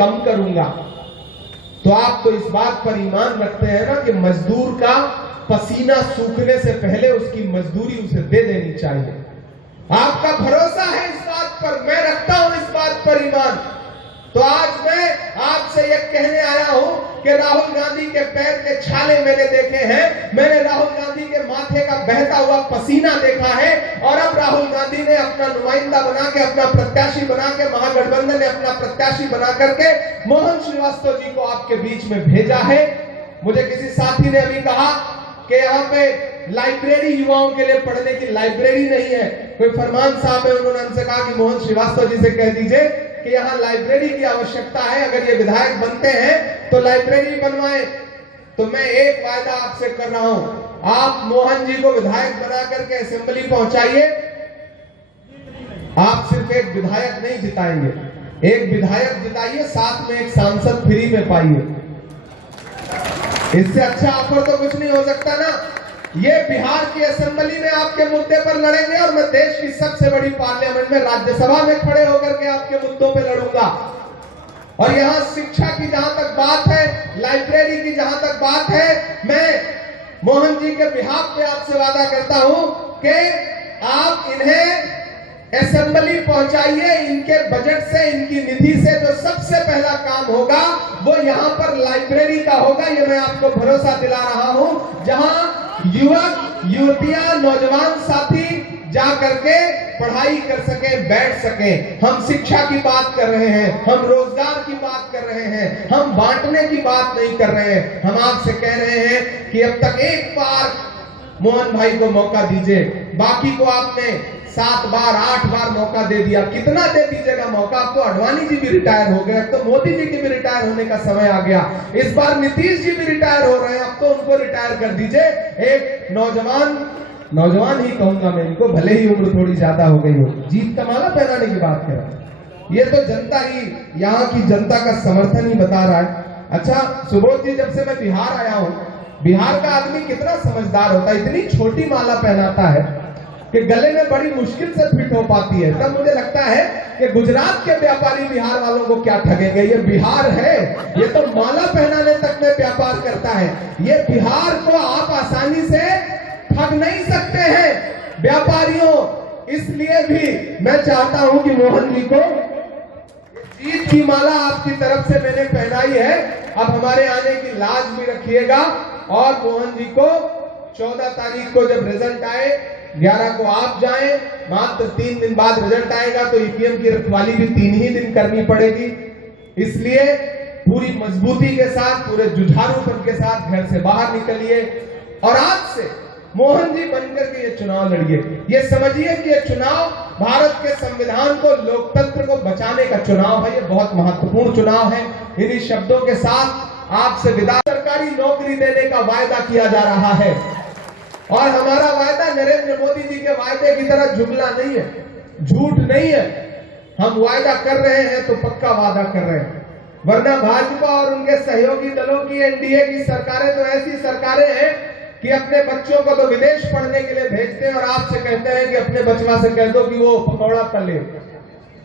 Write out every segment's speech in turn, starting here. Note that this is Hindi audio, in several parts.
कम करूंगा। तो आप तो इस बात पर ईमान रखते हैं ना कि मजदूर का पसीना सूखने से पहले उसकी मजदूरी उसे दे देनी चाहिए। आपका भरोसा है इस बात पर, मैं रखता हूं इस बात पर ईमान। तो आज मैं आपसे यह कहने आया हूं कि राहुल गांधी के पैर के छाले मैंने देखे हैं, मैंने राहुल गांधी के माथे का बहता हुआ पसीना देखा है, और अब राहुल गांधी ने अपना नुमाइंदा बना के, अपना प्रत्याशी बना के, महागठबंधन ने अपना प्रत्याशी बना करके मोहन श्रीवास्तव जी को आपके बीच में भेजा है। मुझे किसी साथी ने अभी कहा कि यहाँ पे लाइब्रेरी युवाओं के लिए पढ़ने की लाइब्रेरी नहीं है। कोई फरमान साहब है, उन्होंने हमसे कहा कि मोहन श्रीवास्तव जी से कह दीजिए कि यहाँ लाइब्रेरी की आवश्यकता है, अगर ये विधायक बनते हैं तो लाइब्रेरी बनवाएं। तो मैं एक वायदा आपसे कर रहा हूं, आप मोहन जी को विधायक बना करके असेंबली पहुंचाइए। आप सिर्फ एक विधायक नहीं जिताएंगे, एक विधायक जिताइए, साथ में एक सांसद फ्री में पाइए। इससे अच्छा ऑफर तो कुछ नहीं हो सकता ना। ये बिहार की असेंबली में आपके मुद्दे पर लड़ेंगे, और मैं देश की सबसे बड़ी पार्लियामेंट में, राज्यसभा में खड़े होकर के आपके मुद्दों पे लड़ूंगा। और यहाँ शिक्षा की जहां तक बात है, लाइब्रेरी की जहां तक बात है, मैं मोहन जी के बिहाफ पे आपसे वादा करता हूं कि आप इन्हें असेंबली पहुंचाइए। इनके बजट से, इनकी निधि से जो सबसे पहला काम होगा वो यहाँ पर लाइब्रेरी का होगा। ये मैं आपको भरोसा दिला रहा हूं, जहां युवक युवतियां नौजवान साथी जा करके पढ़ाई कर सके, बैठ सके। हम शिक्षा की बात कर रहे हैं, हम रोजगार की बात कर रहे हैं, हम बांटने की बात नहीं कर रहे हैं। हम आपसे कह रहे हैं कि अब तक एक बार मोहन भाई को मौका दीजिए। बाकी को आपने 7 बार 8 बार मौका दे दिया, कितना दे दीजिएगा मौका? अब तो अडवाणी जी भी रिटायर हो गए, अब तो मोदी जी की भी रिटायर होने का समय आ गया, इस बार नीतीश जी भी रिटायर हो रहे हैं, अब तो उनको रिटायर कर दीजिए। एक नौजवान ही कहूंगा मैं इनको, भले ही उम्र थोड़ी ज्यादा हो गई हो, जीत का माला पहनाने की बात कर रहा है। ये तो जनता ही, यहाँ की जनता का समर्थन ही बता रहा है। अच्छा सुबोध जी, जब से मैं बिहार आया हूँ, बिहार का आदमी कितना समझदार होता है, इतनी छोटी माला पहनाता है कि गले में बड़ी मुश्किल से फिट हो पाती है। तब मुझे लगता है कि गुजरात के व्यापारी बिहार वालों को क्या ठगेंगे। ये बिहार है, ये तो माला पहनाने तक में व्यापार करता है। ये बिहार को आप आसानी से ठग नहीं सकते हैं व्यापारियों। इसलिए भी मैं चाहता हूं कि मोहन जी को जीत की माला आपकी तरफ से मैंने पहनाई है, अब हमारे आने की लाज भी रखिएगा। और मोहन जी को 14 तारीख को जब रिजल्ट आए, 11 को आप जाएं, मात्र 3 दिन बाद रिजल्ट आएगा, तो ईवीएम की रखवाली भी 3 ही दिन करनी पड़ेगी। इसलिए पूरी मजबूती के साथ, पूरे जुझारूपन के साथ घर से बाहर निकलिए और आज से मोहन जी बनकर के ये चुनाव लड़िए। ये समझिए कि ये चुनाव भारत के संविधान को, लोकतंत्र को बचाने का चुनाव है। ये बहुत महत्वपूर्ण चुनाव है। इन्हीं शब्दों के साथ आपसे विदा। सरकारी नौकरी देने का वायदा किया जा रहा है, और हमारा वायदा नरेंद्र मोदी जी के वायदे की तरह जुमला नहीं है, झूठ नहीं है। हम वायदा कर रहे हैं तो पक्का वादा कर रहे हैं, वरना भाजपा और उनके सहयोगी दलों की, एनडीए की सरकारें तो ऐसी सरकारें हैं कि अपने बच्चों को तो विदेश पढ़ने के लिए भेजते हैं और आपसे कहते हैं कि अपने बचवा से कह दो कि वो पकौड़ा तले।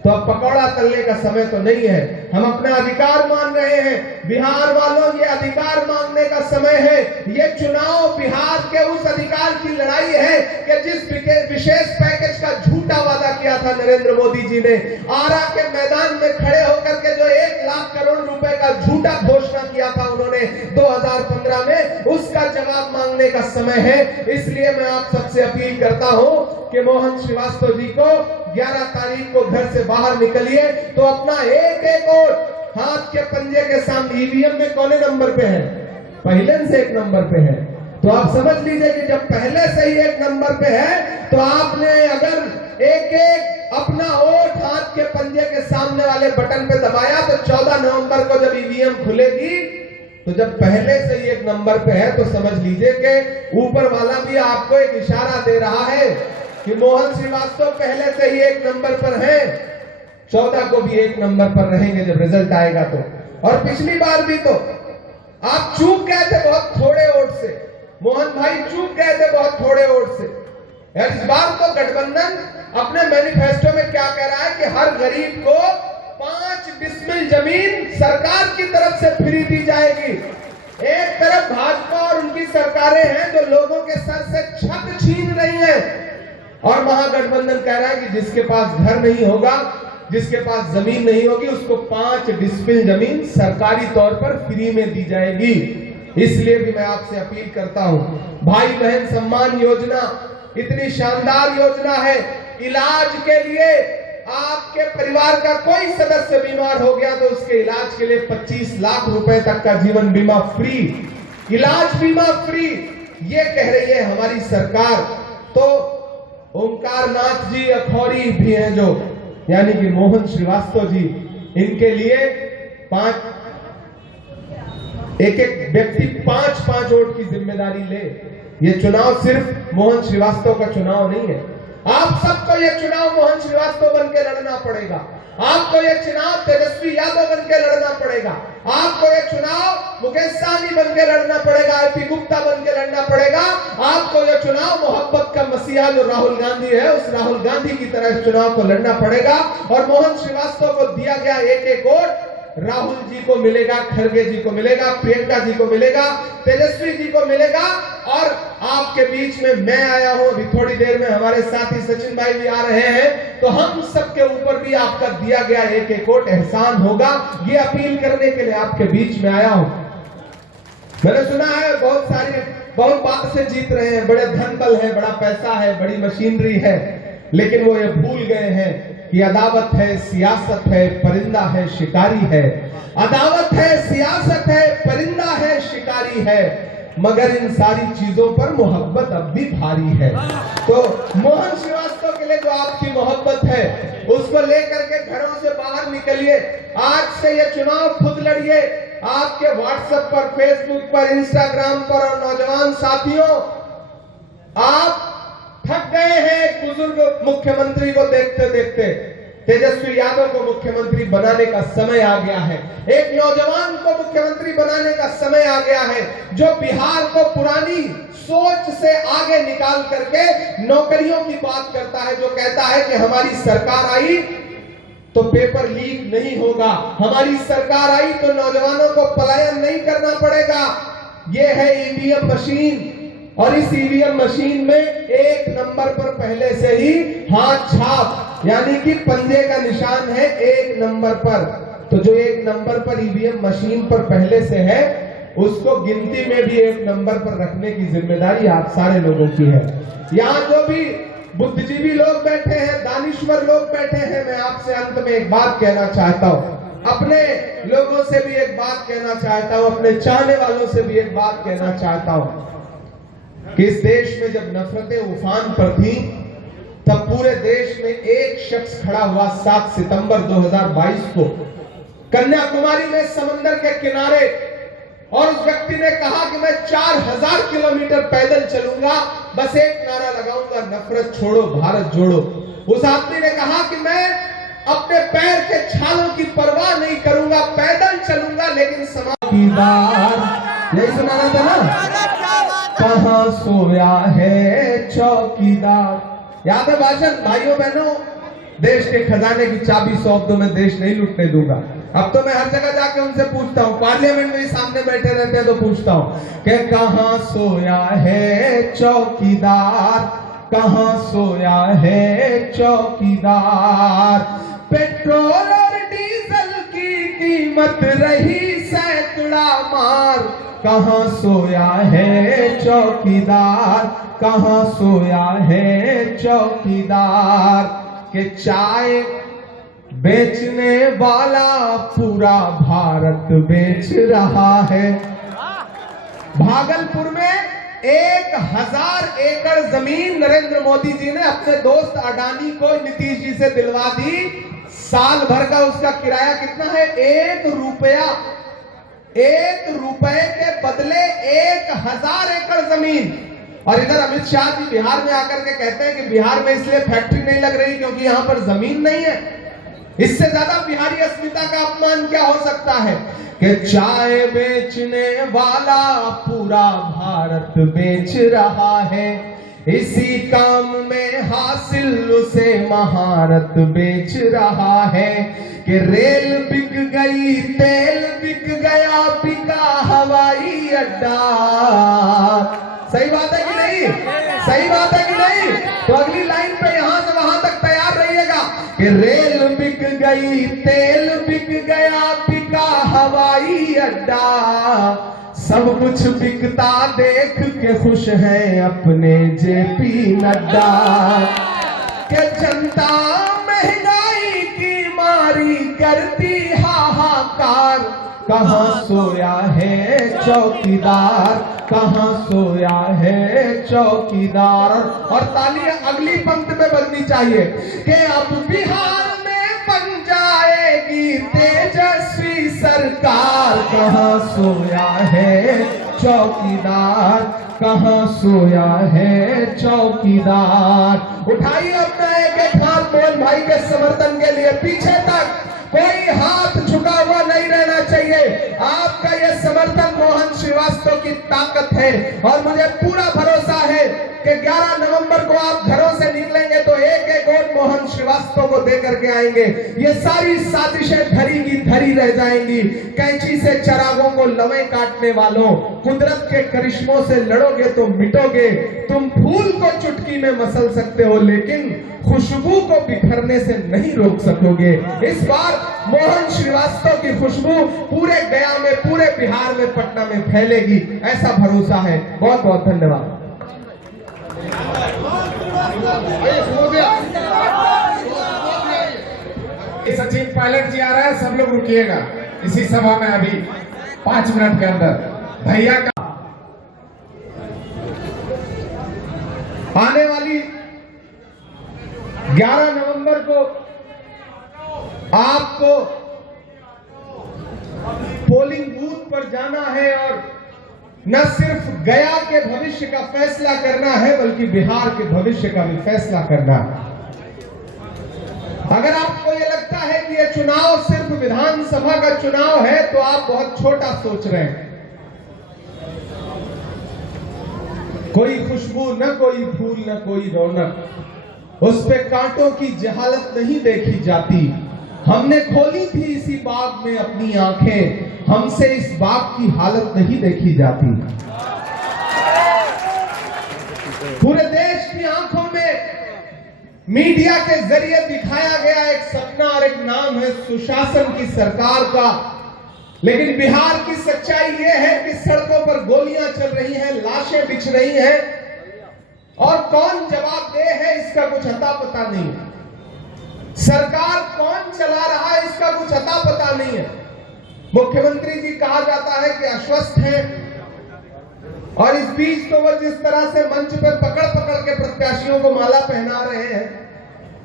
तो अब पकौड़ा तलने का समय तो नहीं है, हम अपना अधिकार मान रहे हैं। बिहार वालों, ये अधिकार मांगने का समय है। ये चुनाव बिहार के उस अधिकार की लड़ाई है कि जिस विशेष पैकेज का झूठा वादा किया था नरेंद्र मोदी जी ने, आरा के मैदान में खड़े होकर के जो 1 लाख करोड़ रुपए का झूठा घोषणा किया था उन्होंने 2015 में, उसका जवाब मांगने का समय है। इसलिए मैं आप सबसे अपील करता हूं कि मोहन श्रीवास्तव जी को 11 तारीख को घर से बाहर निकलिए, तो अपना एक वोट हाथ के पंजे के सामने। ईवीएम में कौन नंबर पे है? पहले से 1 नंबर पे है। तो आप समझ लीजिए कि जब पहले से ही 1 नंबर पे है, तो आपने अगर एक अपना वोट हाथ के पंजे के सामने वाले बटन पे दबाया, तो 14 नवंबर को जब ईवीएम खुलेगी, तो जब पहले से ही 1 नंबर पे है, तो समझ लीजिए कि ऊपर वाला भी आपको एक इशारा दे रहा है कि मोहन श्रीवास्तव पहले से ही 1 नंबर पर है, 14 को भी 1 नंबर पर रहेंगे जब रिजल्ट आएगा तो। और पिछली बार भी तो आप चूक गए थे बहुत थोड़े वोट से, मोहन भाई चूक गए थे बहुत थोड़े वोट से। इस बार तो गठबंधन अपने मैनिफेस्टो में क्या कह रहा है कि हर गरीब को 5 डिसमिल जमीन सरकार की तरफ से फ्री दी जाएगी। एक तरफ भाजपा और उनकी सरकारें हैं जो लोगों के सर से छत छीन रही हैं, और महागठबंधन कह रहा है कि जिसके पास घर नहीं होगा, जिसके पास जमीन नहीं होगी, उसको 5 डिसमिल जमीन सरकारी तौर पर फ्री में दी जाएगी। इसलिए भी मैं आपसे अपील करता हूं, भाई बहन सम्मान योजना इतनी शानदार योजना है। इलाज के लिए आपके परिवार का कोई सदस्य बीमार हो गया तो उसके इलाज के लिए 25 लाख रुपए तक का जीवन बीमा फ्री, इलाज बीमा फ्री, ये कह रही है हमारी सरकार। तो ओंकार नाथ जी अखौरी भी हैं जो, यानी कि मोहन श्रीवास्तव जी, इनके लिए एक व्यक्ति 5-5 वोट की जिम्मेदारी ले। ये चुनाव सिर्फ मोहन श्रीवास्तव का चुनाव नहीं है, आप सबको ये चुनाव मोहन श्रीवास्तव बन के लड़ना पड़ेगा, आपको ये चुनाव तेजस्वी यादव बन के लड़ना पड़ेगा, आपको ये चुनाव मुकेश सहनी बन के लड़ना पड़ेगा, एपी गुप्ता बन के लड़ना पड़ेगा, आपको ये चुनाव मोहब्बत का मसीहा जो राहुल गांधी है, उस राहुल गांधी की तरह इस चुनाव को लड़ना पड़ेगा। और मोहन श्रीवास्तव को दिया गया एक वोट राहुल जी को मिलेगा, खड़गे जी को मिलेगा, प्रियंका जी को मिलेगा, तेजस्वी जी को मिलेगा। और आपके बीच में मैं आया हूं, अभी थोड़ी देर में हमारे साथी सचिन भाई भी आ रहे हैं, तो हम सबके ऊपर भी आपका दिया गया एक वोट एहसान होगा, ये अपील करने के लिए आपके बीच में आया हूं। मैंने सुना है बहुत बात से जीत रहे हैं, बड़े धन बल है, बड़ा पैसा है, बड़ी मशीनरी है, लेकिन वो ये भूल गए हैं कि अदावत है, सियासत है, परिंदा है, शिकारी है। अदावत है, सियासत है, परिंदा है, शिकारी है, मगर इन सारी चीजों पर मोहब्बत अब भी भारी है। तो मोहन श्रीवास्तव के लिए जो आपकी मोहब्बत है, उसको लेकर के घरों से बाहर निकलिए। आज से ये चुनाव खुद लड़िए। आपके व्हाट्सएप पर, फेसबुक पर, इंस्टाग्राम पर, और नौजवान साथियों, आप थक गए हैं एक बुजुर्ग मुख्यमंत्री को देखते देखते। तेजस्वी यादव को मुख्यमंत्री बनाने का समय आ गया है, एक नौजवान को मुख्यमंत्री बनाने का समय आ गया है, जो बिहार को पुरानी सोच से आगे निकाल करके नौकरियों की बात करता है, जो कहता है कि हमारी सरकार आई तो पेपर लीक नहीं होगा, हमारी सरकार आई तो नौजवानों को पलायन नहीं करना पड़ेगा। यह है ईवीएम मशीन, और इस ईवीएम मशीन में एक नंबर पर पहले से ही हाथ छाप, यानी कि पंजे का निशान है एक नंबर पर। तो जो एक नंबर पर ईवीएम मशीन पर पहले से है, उसको गिनती में भी एक नंबर पर रखने की जिम्मेदारी आप सारे लोगों की है। यहाँ जो भी बुद्धिजीवी लोग बैठे हैं, दानिश्वर लोग बैठे हैं, मैं आपसे अंत में एक बात कहना चाहता हूँ, अपने लोगों से भी एक बात कहना चाहता हूँ, अपने चाहने वालों से भी एक बात कहना चाहता हूँ कि इस देश में जब नफरतें उफान पर थी, तब पूरे देश में एक शख्स खड़ा हुआ 7 सितंबर 2022 को कन्याकुमारी में समंदर के किनारे, और उस व्यक्ति ने कहा कि मैं 4000 किलोमीटर पैदल चलूंगा, बस एक नारा लगाऊंगा, नफरत छोड़ो भारत जोड़ो। उस आदमी ने कहा कि मैं अपने पैर के छालों की परवाह नहीं करूंगा, पैदल चलूंगा, लेकिन चौकीदार, यही सुनाना था ना, कहां सोया है चौकीदार। याद है भाषण? भाइयों बहनों, देश के खजाने की चाबी सौंप दो, मैं देश नहीं लूटने दूंगा। अब तो मैं हर जगह जाके उनसे पूछता हूँ, पार्लियामेंट में ही सामने बैठे रहते हैं तो पूछता हूँ कि कहां सोया है चौकीदार, कहां सोया है चौकीदार। पेट्रोल और डीजल की कीमत रही सैकड़ा मार, कहां सोया है चौकीदार, कहां सोया है चौकीदार। के चाय बेचने वाला पूरा भारत बेच रहा है। भागलपुर में 1000 एकड़ जमीन नरेंद्र मोदी जी ने अपने दोस्त अडानी को, नीतीश जी से दिलवा दी। साल भर का उसका किराया कितना है? 1 रुपया। 1 रुपए के बदले 1000 एकड़ जमीन। और इधर अमित शाह जी बिहार में आकर के कहते हैं कि बिहार में इसलिए फैक्ट्री नहीं लग रही क्योंकि यहां पर जमीन नहीं है। इससे ज्यादा बिहारी अस्मिता का अपमान क्या हो सकता है कि चाय बेचने वाला पूरा भारत बेच रहा है। इसी काम में हासिल उसे महारत बेच रहा है कि रेल बिक गई, तेल बिक गया, बिका हवाई अड्डा। सही बात है कि नहीं? सही बात है कि नहीं? तो अगली लाइन पे यहां से वहां तक तैयार रहिएगा कि रेल बिक गई, तेल बिक गया, बिका हवाई अड्डा। सब कुछ बिकता देख के खुश हैं अपने जेपी नड्डा। के जनता महंगाई की मारी करती हाहाकार, कहां सोया है चौकीदार, कहां सोया है चौकीदार। और तालियां अगली पंक्ति में बजनी चाहिए कि अब बिहार में बन जाएगी तेजस्वी सरकार, कहां सोया है चौकीदार, कहां सोया है चौकीदार। उठाइए अपना एक एक हाथ मोहन भाई के समर्थन के लिए, पीछे तक कोई हाथ झुका हुआ नहीं रहना चाहिए। आपका यह समर्थन मोहन श्रीवास्तव की ताकत है और मुझे पूरा भरोसा है कि 11 नवंबर को आप घरों से निकलेंगे तो एक एक वोट मोहन श्रीवास्तव को दे करके आएंगे। ये सारी साजिशें धरी की धरी रह जाएंगी। कैंची से चरागों को लवे काटने वालों, कुदरत के करिश्मों से लड़ोगे तो मिटोगे। तुम फूल को चुटकी में मसल सकते हो लेकिन खुशबू को बिखरने से नहीं रोक सकोगे। इस बार मोहन श्रीवास्तव की खुशबू पूरे गया में, पूरे बिहार में, पटना में फैलेगी, ऐसा भरोसा है। बहुत बहुत धन्यवाद। सचिन पायलट जी आ रहा है, सब लोग रुकिएगा इसी सभा में अभी 5 मिनट के अंदर। भैया का आने वाली 11 नवंबर को आपको पोलिंग बूथ पर जाना है और न सिर्फ गया के भविष्य का फैसला करना है बल्कि बिहार के भविष्य का भी फैसला करना है। अगर आपको यह लगता है कि यह चुनाव सिर्फ विधानसभा का चुनाव है तो आप बहुत छोटा सोच रहे हैं। कोई खुशबू, न कोई फूल, न कोई रौनक, उस पे कांटों की जहालत नहीं देखी जाती। हमने खोली थी इसी बाग में अपनी आंखें, हमसे इस बाग की हालत नहीं देखी जाती। पूरे देश की आंखों में मीडिया के जरिए दिखाया गया एक सपना और एक नाम है सुशासन की सरकार का, लेकिन बिहार की सच्चाई यह है कि सड़कों पर गोलियां चल रही हैं, लाशें बिछ रही हैं और कौन जवाबदेह है इसका कुछ अता पता नहीं है। सरकार कौन चला रहा है इसका कुछ अता पता नहीं है। मुख्यमंत्री जी कहा जाता है कि अस्वस्थ हैं और इस बीच तो वो जिस तरह से मंच पर पकड़ पकड़ के प्रत्याशियों को माला पहना रहे हैं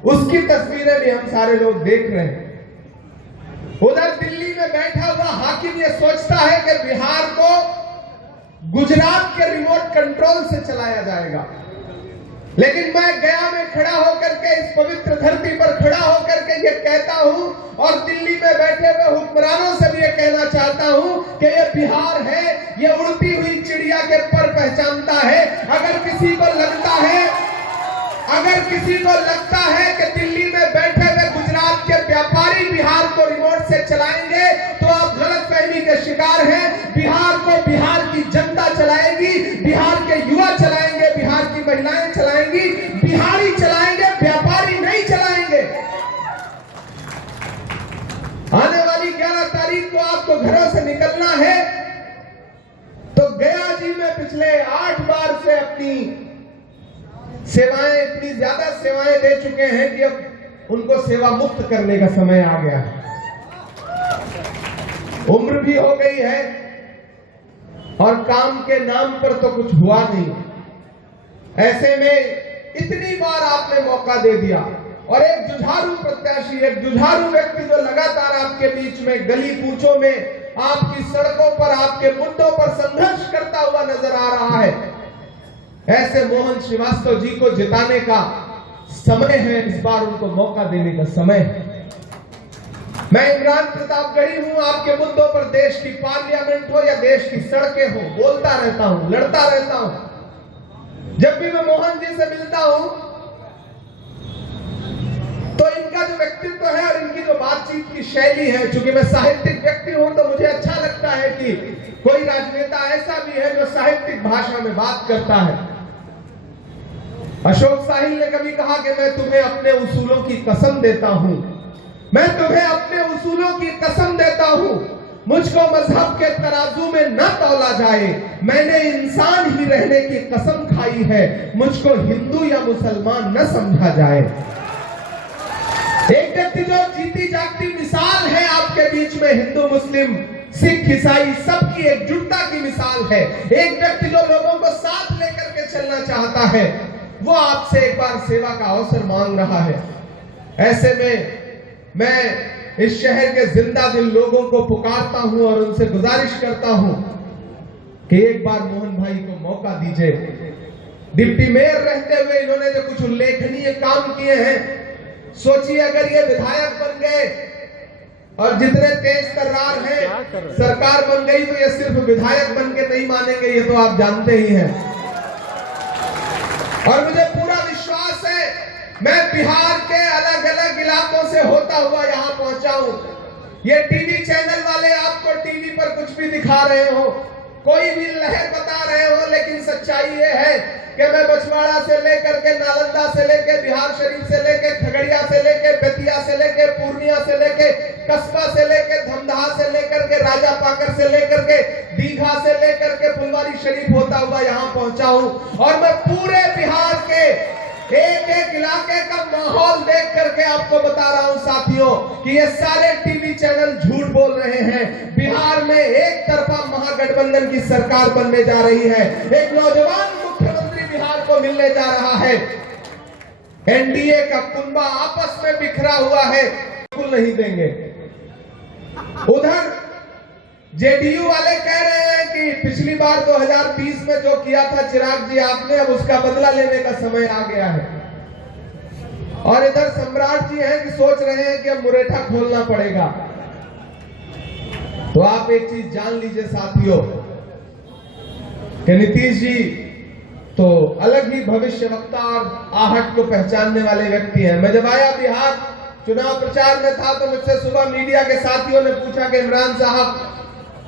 उसकी तस्वीरें भी हम सारे लोग देख रहे हैं। उधर दिल्ली में बैठा हुआ हाकिम ये सोचता है कि बिहार को गुजरात के रिमोट कंट्रोल से चलाया जाएगा, लेकिन मैं गया में खड़ा होकर के, इस पवित्र धरती पर खड़ा होकर के ये कहता हूं और दिल्ली में बैठे हुए हुक्मरानों से भी ये कहना चाहता हूं कि ये बिहार है, ये उड़ती हुई चिड़िया के पर पहचानता है। अगर किसी को लगता है कि दिल्ली में बैठे हुए गुजरात के व्यापारी बिहार को रिमोट से चलाएंगे तो आप गलतफहमी के शिकार हैं। बिहार को बिहार की जनता चलाएगी, बिहार के युवा चलाएंगे, बिहार की महिलाएं चलाएंगी, बिहारी चलाएंगे, व्यापारी नहीं चलाएंगे। आने वाली 11 तारीख को आपको घरों से निकलना है तो गया जी में पिछले 8 बार से अपनी सेवाएं, इतनी ज्यादा सेवाएं दे चुके हैं कि अब उनको सेवा मुक्त करने का समय आ गया है। उम्र भी हो गई है और काम के नाम पर तो कुछ हुआ नहीं। ऐसे में इतनी बार आपने मौका दे दिया और एक जुझारू प्रत्याशी, एक जुझारू व्यक्ति जो लगातार आपके बीच में गली कूचों में, आपकी सड़कों पर, आपके मुद्दों पर संघर्ष करता हुआ नजर आ रहा है, ऐसे मोहन श्रीवास्तव जी को जिताने का समय है। इस बार उनको मौका देने का समय है। मैं इमरान प्रतापगढ़ी हूं, आपके मुद्दों पर, देश की पार्लियामेंट हो या देश की सड़कें हो, बोलता रहता हूं, लड़ता रहता हूं। जब भी मैं मोहन जी से मिलता हूं तो इनका जो व्यक्तित्व है और इनकी जो बातचीत की शैली है, चूंकि मैं साहित्यिक व्यक्ति हूं तो मुझे अच्छा लगता है कि कोई राजनेता ऐसा भी है जो साहित्यिक भाषा में बात करता है। अशोक साहिल ने कभी कहा कि मैं तुम्हें अपने उसूलों की कसम देता हूं, मैं तुम्हें अपने उसूलों की कसम देता हूं, मुझको मजहब के तराजू में न तौला जाए, मैंने इंसान ही रहने की कसम खाई है, मुझको हिंदू या मुसलमान न समझा जाए। एक व्यक्ति जो जीती जागती मिसाल है आपके बीच में, हिंदू मुस्लिम सिख ईसाई सबकी एकजुटता की मिसाल है। एक व्यक्ति जो लोगों को साथ लेकर के चलना चाहता है, वो आपसे एक बार सेवा का अवसर मांग रहा है। ऐसे में मैं इस शहर के जिंदा दिल लोगों को पुकारता हूं और उनसे गुजारिश करता हूं कि एक बार मोहन भाई को मौका दीजिए। डिप्टी मेयर रहते हुए इन्होंने जो कुछ उल्लेखनीय काम किए हैं, सोचिए अगर ये विधायक बन गए और जितने तेज तर्रार हैं, सरकार बन गई तो ये सिर्फ विधायक बन के नहीं मानेंगे, ये तो आप जानते ही हैं। और मुझे पूरा विश्वास है, मैं बिहार के अलग अलग इलाकों से होता हुआ यहां पहुंचा हूं। ये टीवी चैनल वाले आपको टीवी पर कुछ भी दिखा रहे हो, कोई भी लहर बता रहे हो, लेकिन सच्चाई ये है कि मैं बछवाड़ा से लेकर के नालंदा से लेकर बिहार शरीफ से लेकर खगड़िया से लेकर बेतिया से लेकर पूर्णिया से लेकर कस्बा से लेकर धमदाहा से लेकर के राजा पाकर से लेकर के दीघा से लेकर के फुलवारी शरीफ होता हुआ यहां पहुंचा हूं। और मैं पूरे बिहार के एक एक इलाके का माहौल देख करके आपको बता रहा हूं साथियों कि ये सारे टीवी चैनल झूठ बोल रहे हैं। बिहार में एक तरफा महागठबंधन की सरकार बनने जा रही है, एक नौजवान मुख्यमंत्री बिहार को मिलने जा रहा है। एनडीए का कुंबा आपस में बिखरा हुआ है, बिल्कुल नहीं देंगे। उधर जेडीयू वाले कह रहे हैं कि पिछली बार 2020 में जो किया था चिराग जी आपने, अब उसका बदला लेने का समय आ गया है। और इधर सम्राट जी हैं कि सोच रहे हैं कि अब मुरेठा खोलना पड़ेगा। तो आप एक चीज जान लीजिए साथियों कि नीतीश जी तो अलग ही भविष्यवक्ता और आहट को पहचानने वाले व्यक्ति हैं। मैं जब आया बिहार चुनाव प्रचार में था तो मुझसे सुबह मीडिया के साथियों ने पूछा कि इमरान साहब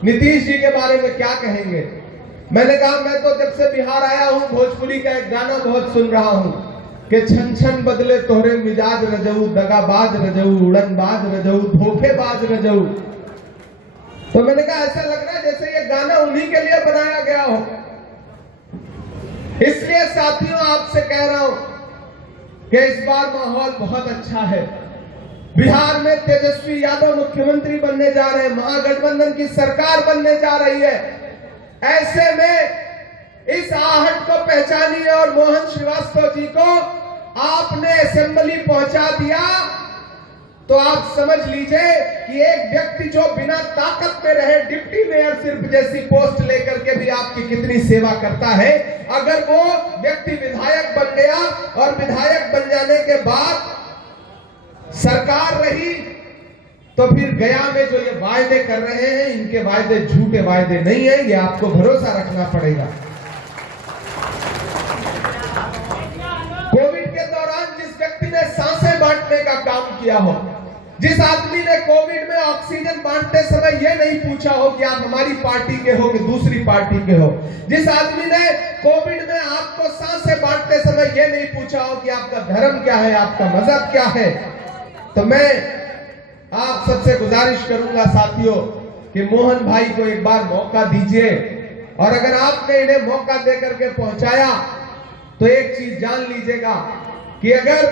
नीतीश जी के बारे में क्या कहेंगे। मैंने कहा मैं तो जब से बिहार आया हूं भोजपुरी का एक गाना बहुत सुन रहा हूं कि छन छन बदले तोहरे मिजाज रजऊ, दगाबाज रजऊ, उड़नबाज रजऊ, धोखेबाज रजऊ। तो मैंने कहा ऐसा लग रहा है जैसे ये गाना उन्हीं के लिए बनाया गया हो। इसलिए साथियों आपसे कह रहा हूं कि इस बार माहौल बहुत अच्छा है। बिहार में तेजस्वी यादव मुख्यमंत्री बनने जा रहे हैं, महागठबंधन की सरकार बनने जा रही है। ऐसे में इस आहट को पहचानिए और मोहन श्रीवास्तव जी को आपने असेंबली पहुंचा दिया तो आप समझ लीजिए कि एक व्यक्ति जो बिना ताकत में रहे डिप्टी मेयर सिर्फ जैसी पोस्ट लेकर के भी आपकी कितनी सेवा करता है, अगर वो व्यक्ति विधायक बन गया और विधायक बन जाने के बाद सरकार रही तो फिर गया में जो ये वायदे कर रहे हैं, इनके वायदे झूठे वायदे नहीं है, ये आपको भरोसा रखना पड़ेगा। कोविड के दौरान जिस व्यक्ति ने सांसें बांटने का काम किया हो, जिस आदमी ने कोविड में ऑक्सीजन बांटते समय ये नहीं पूछा हो कि आप हमारी पार्टी के हो कि दूसरी पार्टी के हो, जिस आदमी ने कोविड में आपको सांसें बांटते समय ये नहीं पूछा हो कि आपका धर्म क्या है, आपका मजहब क्या है, तो मैं आप सबसे गुजारिश करूंगा साथियों कि मोहन भाई को एक बार मौका दीजिए। और अगर आपने इन्हें मौका देकर के पहुंचाया तो एक चीज जान लीजिएगा कि अगर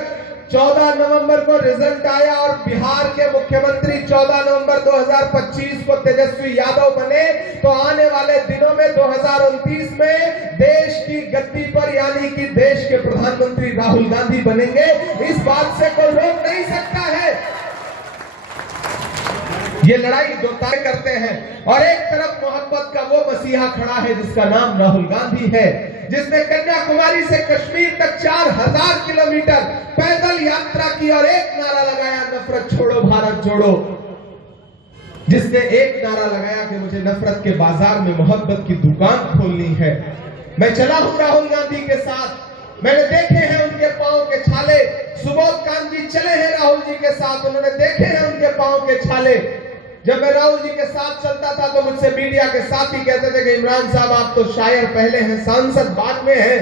14 नवंबर को रिजल्ट आया और बिहार के मुख्यमंत्री 14 नवंबर 2025 को तेजस्वी यादव बने तो आने वाले दिनों में 2029 में देश की गद्दी पर यानी कि देश के प्रधानमंत्री राहुल गांधी बनेंगे। इस बात से कोई रोक नहीं सकता है। ये लड़ाई जो तय करते हैं और एक तरफ मोहब्बत का वो मसीहा खड़ा है जिसका नाम राहुल गांधी है, जिसने कन्याकुमारी से कश्मीर तक 4000 किलोमीटर पैदल यात्रा की और एक नारा लगाया, नफरत छोड़ो भारत जोड़ो। जिसने एक नारा लगाया कि मुझे नफरत के बाजार में मोहब्बत की दुकान खोलनी है। मैं चला हूं राहुल गांधी के साथ, मैंने देखे हैं उनके पांव के छाले। सुबोध कांत जी चले हैं राहुल जी के साथ, उन्होंने देखे हैं उनके पांव के छाले। जब मैं राहुल जी के साथ चलता था तो मुझसे मीडिया के साथी कहते थे कि इमरान साहब आप तो शायर पहले हैं, सांसद बाद में हैं,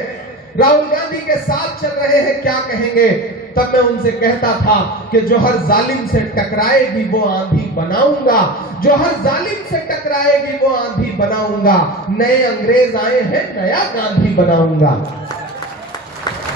राहुल गांधी के साथ चल रहे हैं, क्या कहेंगे? तब मैं उनसे कहता था कि जो हर जालिम से टकराएगी वो आंधी बनाऊंगा, जो हर जालिम से टकराएगी वो आंधी बनाऊंगा। नए अंग्रेज आए हैं, नया गांधी बनाऊंगा।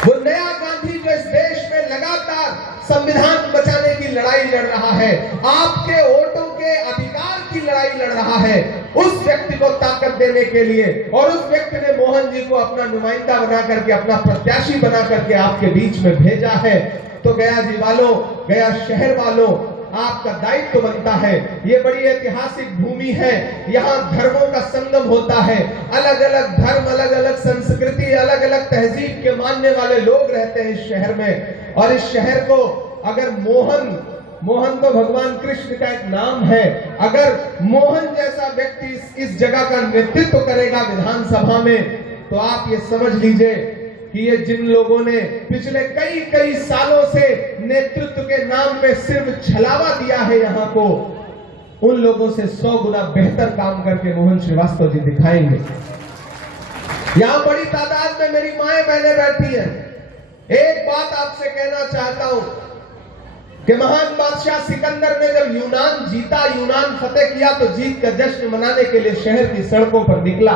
वो नया गांधी जो इस देश में लगातार संविधान बचाने की लड़ाई लड़ रहा है, आपके वोटों के अधिकार की लड़ाई लड़ रहा है, उस व्यक्ति को ताकत देने के लिए, और उस व्यक्ति ने मोहन जी को अपना नुमाइंदा बना करके, अपना प्रत्याशी बना करके आपके बीच में भेजा है। तो गया जी वालों, गया शहर वालों, आपका दायित्व बनता है। ये बड़ी ऐतिहासिक भूमि है, यहाँ धर्मों का संगम होता है, अलग अलग धर्म, अलग अलग संस्कृति, अलग अलग तहजीब के मानने वाले लोग रहते हैं इस शहर में। और इस शहर को अगर मोहन तो भगवान कृष्ण का एक नाम है, अगर मोहन जैसा व्यक्ति इस जगह का नेतृत्व करेगा विधानसभा में, तो आप ये समझ लीजिए कि ये जिन लोगों ने पिछले कई सालों से नेतृत्व के नाम में सिर्फ छलावा दिया है यहाँ को, उन लोगों से 100 गुना बेहतर काम करके मोहन श्रीवास्तव जी दिखाएंगे। यहाँ बड़ी तादाद में मेरी माएं बहनें बैठी हैं। एक बात आपसे कहना चाहता हूं कि महान बादशाह सिकंदर ने जब यूनान जीता, यूनान फतेह किया, तो जीत का जश्न मनाने के लिए शहर की सड़कों पर निकला।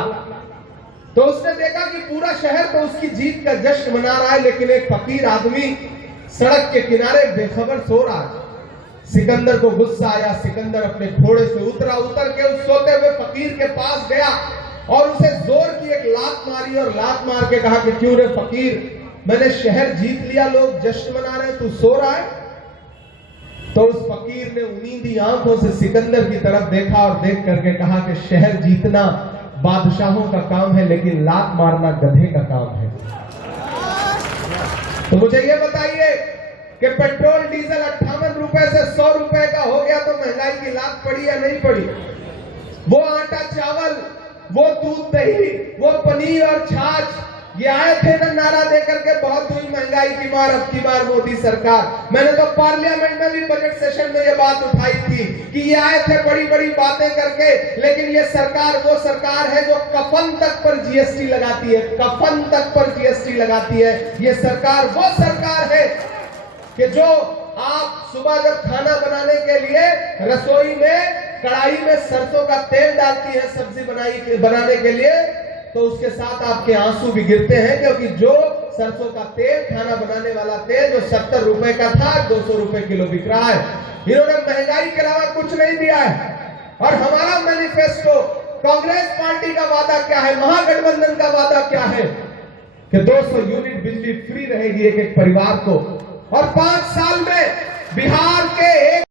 तो उसने देखा कि पूरा शहर तो उसकी जीत का जश्न मना रहा है, लेकिन एक फकीर आदमी सड़क के किनारे बेखबर सो रहा है। सिकंदर को गुस्सा आया, सिकंदर अपने घोड़े से उतर के उस सोते हुए फकीर के पास गया और उसे जोर की एक लात मारी, और लात मार के कहा कि क्यों रे फकीर, मैंने शहर जीत लिया, लोग जश्न मना रहे हैं, तू सो रहा है? तो उस फकीर ने उम्मीदी आंखों से सिकंदर की तरफ देखा और देख करके कहा कि शहर जीतना बादशाहों का काम है, लेकिन लात मारना गधे का काम है। तो मुझे ये बताइए कि पेट्रोल डीजल 58 रुपए से 100 रुपए का हो गया, तो महंगाई की लात पड़ी या नहीं पड़ी? वो आटा चावल, वो दूध दही, वो पनीर और छाछ, ये आए थे ना नारा देकर के बहुत हुई महंगाई की मार, अब की बार मोदी सरकार। मैंने तो पार्लियामेंट में भी बजट सेशन में ये बात उठाई थी कि ये आए थे बड़ी बड़ी बातें करके, लेकिन ये सरकार वो सरकार है जो कफन तक पर जीएसटी लगाती है, कफन तक पर जीएसटी लगाती है। ये सरकार वो सरकार है कि जो आप सुबह जब खाना बनाने के लिए रसोई में कढ़ाई में सरसों का तेल डालती है सब्जी बनाने के लिए, तो उसके साथ आपके आंसू भी गिरते हैं, क्योंकि जो सरसों का तेल, खाना बनाने वाला तेल जो 70 रुपए का था, 200 रुपए किलो बिक रहा है। इन्होंने महंगाई के अलावा कुछ नहीं दिया है। और हमारा मैनिफेस्टो, कांग्रेस पार्टी का वादा क्या है, महागठबंधन का वादा क्या है कि 200 यूनिट बिजली फ्री रहेगी एक एक परिवार को, और 5 साल में बिहार के